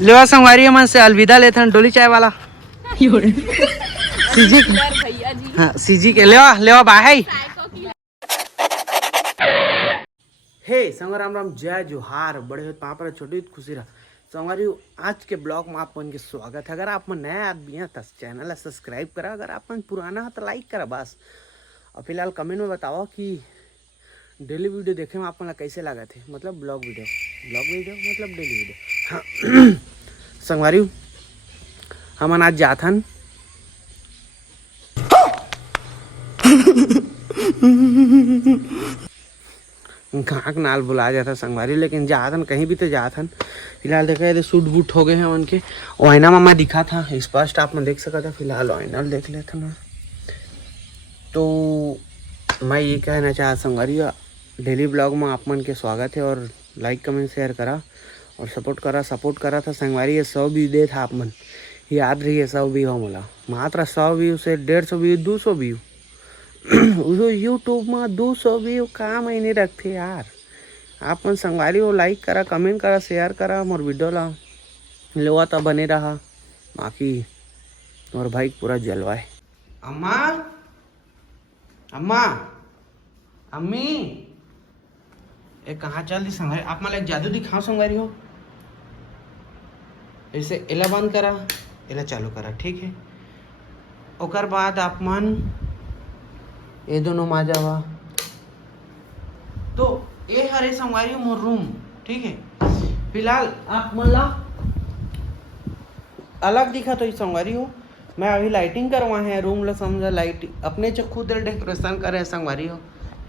लेवा संगवारी मन से अलविदा लेथन डोली चाय वाला सीजी भैया जी हां सीजी के लेवा बाय हे संग राम राम जय जोहार बड़े होत पापा छोटी खुशी रहा संगवारी आज के ब्लॉग में आप मन के स्वागत है। अगर आप मन नया आदमी है तो चैनल ला सब्सक्राइब करा, अगर आप मन पुराना है तो लाइक करा बस। और फिलहाल कमेंट में बताओ कि डेली वीडियो देखे में आप मन कैसे लगा थे, मतलब ब्लॉग वीडियो मतलब डेली वीडियो। संगवारी हम आज जाथन घाक नाल बुला जाता संगवारी, लेकिन जाथन कहीं भी तो जाथन। फिलहाल देखा ये सूट बूट हो गए हैं उनके। ओइना में मैं दिखा था स्पष्ट आप में देख सका था। फिलहाल ओइना देख लेता ना तो मैं ये कहना चाह संगवारी डेली ब्लॉग में आप मन के स्वागत है और लाइक कमेंट शेयर करा और सपोर्ट करा था संगवारी। ये 100 व्यू दे था आप मन याद रही है 100 व्यू मोला मात्र 100 व्यू से 150 व्यू 200 व्यू यूट्यूब में 200 व्यू का महीने रखते यार। आप मन संगवारी वो लाइक करा कमेंट करा शेयर करा मोर वीडियो ला लेवा तो बने रहा। बाकी मोर भाई पूरा जलवाए। अम्मा अम्मा अम्मी ए कहाँ चल दी संगवारी? आप मला एक जादू दिखाओ संगवारी हो। ऐसे एला बंद करा एला चालू करा, ठीक है। ओकर बाद आप मन ये दोनों मा जावा तो ये हरे संगवारी मोर रूम, ठीक है। फिलहाल आप मला अलग दिखा तो संगवारी हो। मैं अभी लाइटिंग करवा है रूम ला, समझा लाइट अपने च खुद डेकोरेशन करे है संगवारी हो।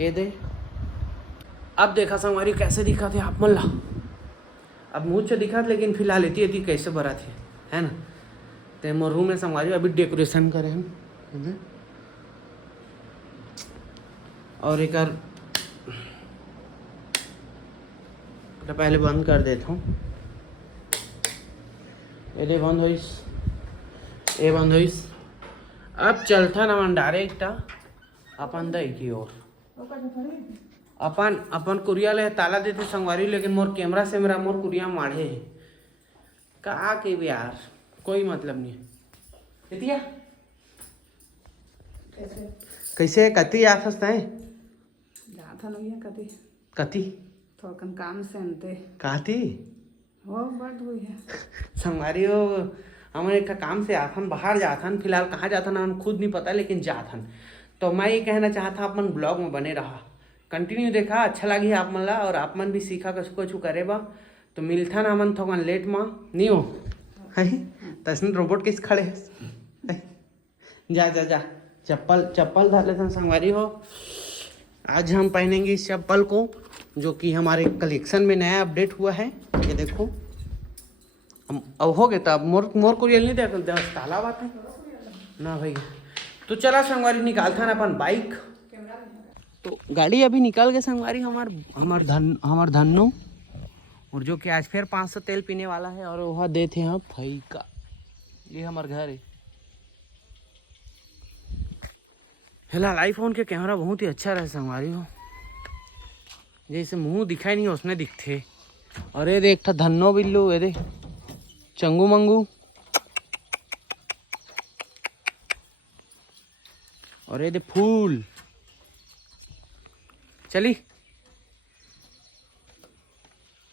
ये दे अब देखा संगवारी कैसे दिखा थे आप मला। अब मुझ से दिखा, लेकिन फिलहाल इतनी कैसे बरा थे है ना। तो मोर रूम में संगवारी अभी डेकोरेशन करे हैं और एक तो पहले बंद कर देता हूँ। ये बंद होइस ये बंद होइस। अब चलता ना मन डायरेक्ट अपन दई की ओर अपन कुरिया ले ताला देते संगवारी, लेकिन मोर कैमरा से मेरा मोर कुरिया माढ़े है का के भी यार कोई मतलब नहीं है। इतिया कैसे कति आ सकता है कति थोकन काम से अंते काती हो बड़ हुई है संगवारी हो। हम एक काम से आथन बाहर जाथन। फिलहाल कहाँ जाथन हम खुद नहीं पता, लेकिन जाथन। तो मैं ये कहना चाहता आप मन ब्लॉग में बने रहा, कंटिन्यू देखा अच्छा लगी आप मन ला और आप मन भी सीखा कुछ करे बा। तो मिलता ना मन थोकन लेट में नहीं हो है तसन रोबोट किस खड़े है जा जा जा चप्पल धार लेते संगवारी हो। आज हम पहनेंगे इस चप्पल को जो कि हमारे कलेक्शन में नया अपडेट हुआ है। ये देखो अब हो गए तब मोर को नहीं देखो ताला बात है ना भाई। तो चला संगवारी निकालता ना अपन बाइक। तो गाड़ी अभी निकल गए संगवारी हमार धन्नो, और जो कि आज फिर 500 तेल पीने वाला है और वहाँ देते हैं भाई का। ये हमार घर है। फिलहाल आईफोन के कैमरा बहुत ही अच्छा रहे संगवारी हो, जैसे मुंह दिखाई नहीं उसने दिखते। और ये देख धन्नो बिल्लू ये दे चंगू मंगू और ये दे फूल। चली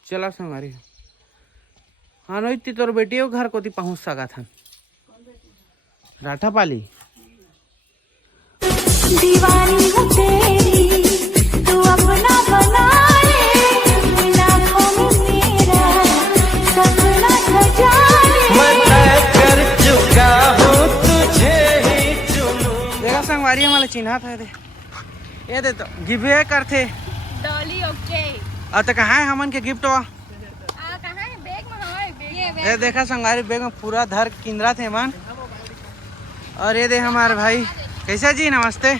चला संगवारी हाँ नो इतनी तोर बेटी हो घर को पहुंच सका था राठा पाली दीवानी हो तेरी तू अपना बना ले आँखों में मेरा सपना सजा ले मैं कर चुका हूँ तुझे ही चुनूं। देखा संगवारी हमारा चिन्हा था ये दे तो गिवे करते डॉली ओके। अब तो कहाँ है हमन के गिफ्ट हुआ कहाँ है बैग में है बैग ये देखा संगवारी बैग में पूरा धर किंदरा थे मन। और ये दे हमारे भाई कैसे जी नमस्ते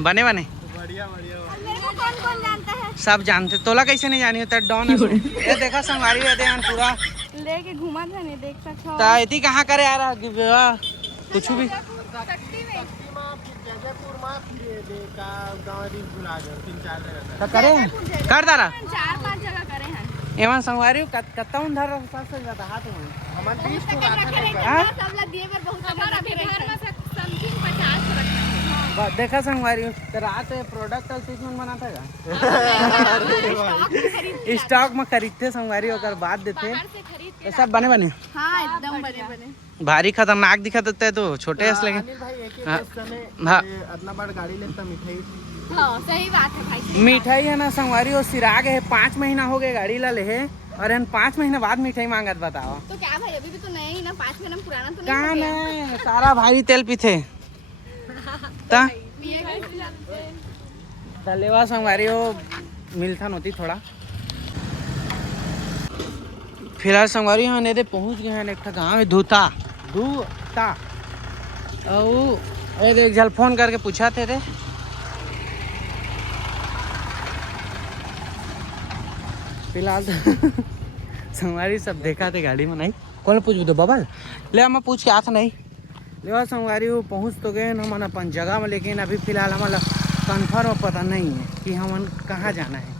बने बढ़िया मेरे को कौन जानता है? सब जानते तोला कैसे नहीं जानी होता डॉन ये देखा संगवारी ये दे पूरा लेके घुमा था नहीं देख सकता ता इतनी कहाँ करे आ रहा कुछ भी करे कर दारा 4-5 जगह करे हैं। एवं संगवारी कत्ता उधर सबसे ज्यादा हाथ में हमार 20 को हाँ? सब लोग दिए पर बहुत हमारा भी घर में समथिंग 50 रखा देखा संगवारी तो रात प्रोडक्ट ट्रीटमेंट बनाता है स्टॉक में खरीदते संगवारी और बाद देते बाहर से खरीद ये सब बने बने हाँ एकदम बने बने भारी खतरनाक दिखा देते तो छोटे हंस लगे अनिल भाई एक हाँ। समय हाँ। अदला बार गाड़ी लेता मिठाई हाँ सही बात है भाई मिठाई है ना संगवारी और सिराग है 5 महीना हो गए गाड़ी ला ले और इन 5 महीने बाद मिठाई मांगत बताओ तो क्या भाई अभी भी तो नया ही ना 5 महीना पुराना तो नहीं कहाँ हो गया। नहीं सारा भारी तेल पीते ता पिए कैसे जानते हैं? तलेवा संगवारी हो मिलता होती थोड़ा फिलहाल संगवारी हाँ ने पहुंच गए हैं एक गाँव है धूता और एक जल फोन करके पूछा थे फिलहाल तो संगवारी सब देखा थे गाड़ी में नहीं कौन पूछ दो बबल ले हम पूछ के आता नहीं ले संगवारी वो पहुँच तो गए हम अपन जगह में लेकिन अभी फिलहाल हमारा कन्फर्म पता नहीं है कि हम कहाँ जाना है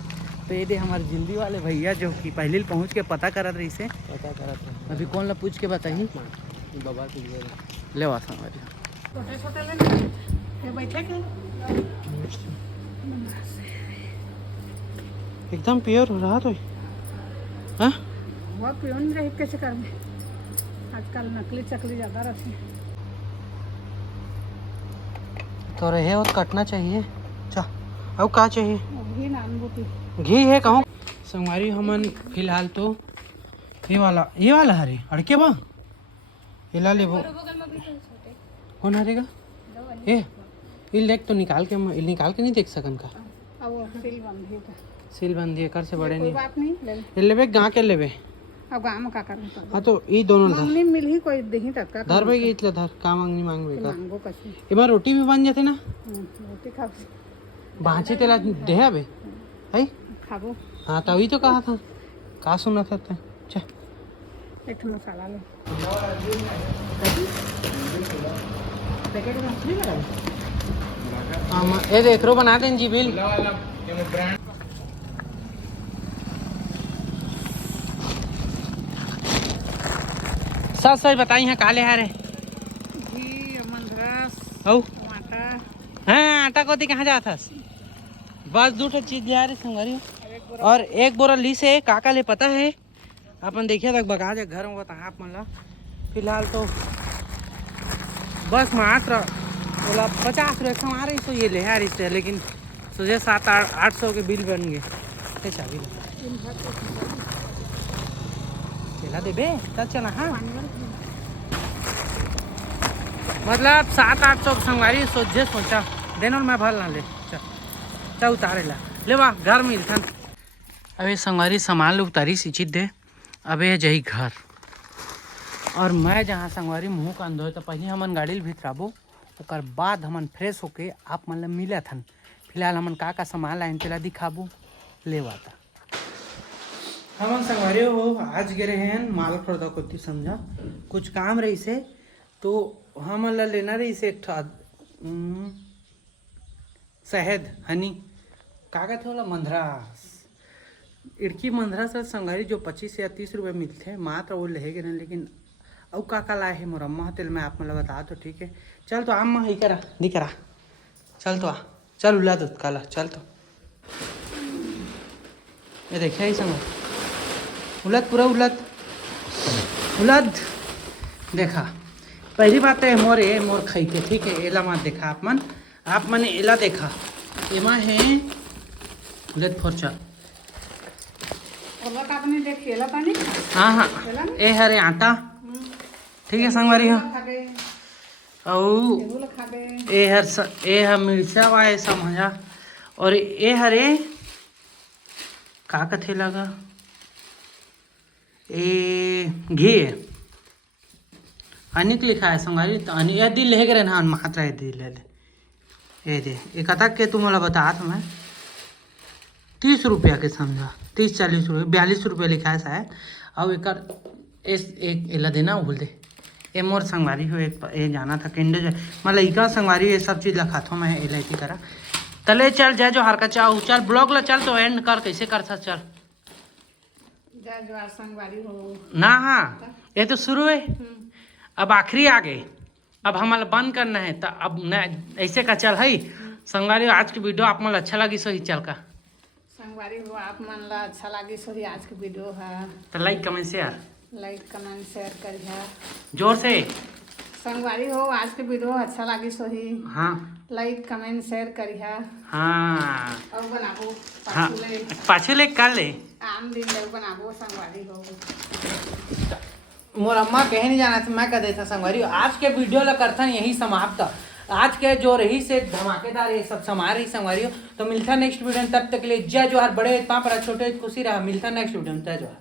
तो ये हमारे जिंदी वाले भैया जो कि पहले पहुँच के पता करत रही से अभी कौन ला पूछ के बताइए बाबा के ले वा संगवारी छोटे छोटे ले ये बैठे के एकदम प्योर हो रहा तो हाँ वो क्यों नहीं रही कैसे कर में आजकल नकली चकली ज़्यादा रहती है तो रहे और कटना चाहिए चा अब क्या चाहिए वो भी नान बूटी घी है कहूँ संगवारी हमन फिलहाल तो ये वाला हरे अड़के बा हिला ले वो कौन हरेगा ये देख तो निकाल के नहीं देख सकन का अब वो सिल बंधी का सील बंदी है कर से बड़े कोई नहीं बात नहीं ले ले। ये लेबे गाँव के लेबे अब गाँव में का करना पड़ेगा हाँ तो ये दोनों धर मंगनी मिल ही कोई दही तक का धर भाई इतले धर का मांगनी मांगबे का मांगो कैसे इमा रोटी भी बन जाते ना रोटी खाओ बाँचे तेला दे अबे है खाबो हाँ तभी तो कहा था कहा सुना था ते चा एक ठो मसाला ले ये देख रो बना दें जी बिल सच सच बताई हैं काले हारे घी मंदरस औ टमाटर हाँ आटा को कहाँ जाता बस दो चीज ले आ रहे संगवारी और एक बोरा ली से काका ले पता है अपन देखिए तक बगा जा घर में बता आप मन ला फिलहाल तो बस मात्र बोला 50 रुपये कमा रही तो ये ले आ रही से लेकिन सोचे 700-800 के बिल बन गए ते चाबी चला दे बे तब चला हाँ मतलब 700-800 संगवारी सोचा देनो मैं भर ना ले चल उतारे ला ले वाह घर में था अबे संगवारी सामान लोग उतारी सीचित दे अबे जही घर और मैं जहाँ संगवारी मुँह का अंधो तो पहले हमन गाड़ी भीतराबो ओकर बाद हमन फ्रेश होके आप मन ला मिला थन फिलहाल हमन का सामान लाइन तेला दिखाबो लेवाता हमन संगवारी हो आज गिरे हैं माल खरीदा कोती समझा कुछ काम रही से तो हमन ला लेना रही से एक शहद हनी कागज वाला मंधरास इड़की मंधरा से संगवारी जो 25 या 30 रुपये मिलते हैं मात्र वो लेगे ना लेकिन और का लाए है मोरम्मा तेल मैं आप मतलब बता तो ठीक है चल तो आम ही करा दिख रहा चल तो आ चल उला दो काला चल तो ये देखिए ही समझ उलट पूरा उलट देखा पहली बात है मोर खाई के ठीक है एला मत देखा आप मन एला देखा एमा है उलट फोरचा और आपने देख खेला पानी हाँ ए हरे आटा ठीक है संगवारी हो खाबे औ टेबल खाबे ए हर मिर्चा वाए समझा और ए हरे का कथे लगा ए घी अनिक लिखा है संगवारी तो अनि ये दिल ले गए ना मात्रा है दिल ले ये दे एक अतक के तुम बता था मैं 30 रुपया के समझा 30-40 रुपये 42 रुपये लिखा है शायद और एक एला देना भूल दे ये मोर संगवारी हो एक ये जाना था किंडर मतलब इका संगवारी ये सब चीज़ लखा था मैं एला की तरह तले चल जाए जो हर का चाहो चल ब्लॉग ला चल तो एंड कर कैसे कर सा चल जय जवार संगवारी हो। ना हाँ ये तो शुरू है, अब आखिरी आ गए, अब हमारा बंद करना है। तो अब न ऐसे का चल है संगवारी। आज की वीडियो आप मन अच्छा लगी सही चल का संगवारी हो, आप मन ला अच्छा लगी सो ही आज की वीडियो है। तो like comment share like comment share करिए जोर से। संगवारी हो, आज की वीडियो अच्छा लगी सो ही हाँ लाइक कमेंट शेयर करिए हाँ और बनाबो हाँ पाछुले पाछे ले कर ले। आम दिन ले बनाबो संगवारी हो। मोर अम्मा कहे नहीं जाना था, मैं कह देता संगवारी। आज के वीडियो ला करथन यही समाप्त। आज के जो रही से धमाकेदार ये सब समा रही संगवारी। तो मिलता नेक्स्ट वीडियो में, तब तक के लिए जय जोहार। बड़े पापड़ा छोटे खुशी रहा। मिलता नेक्स्ट वीडियो में, जय जोहार।